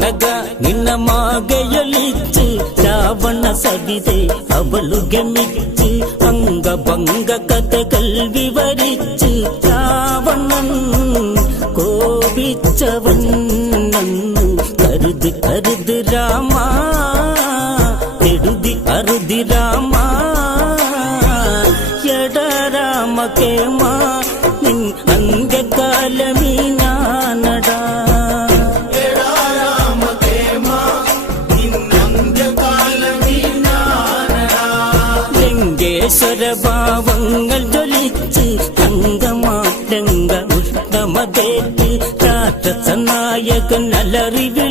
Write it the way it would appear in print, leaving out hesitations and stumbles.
ಕನಗ ನಿನ್ನ ಮಾಗೆಯೊಲಿಚ್ಚು ರಾವಣ ಸವಿದೆ ಅವಳುಗೆ ಮಿಚ್ಚು ಅಂಗಭಂಗ ಕಥೆകൾ വിവരിച്ച് രാവണൻ കോപിച്ചവൻ കരുതി കരുതി രാമ എഴുതി അറുതി രാമ എട രാമ കേമ നിൻ അന്ത്യകാലമീ ഞാനടാ ഭാവങ്ങൾ ജ്വലിച്ച് തങ്കമാറ്റങ്ക ഉഷ്ടമതേറ്റ് രാക്ഷസ നായകൻ അലറിവി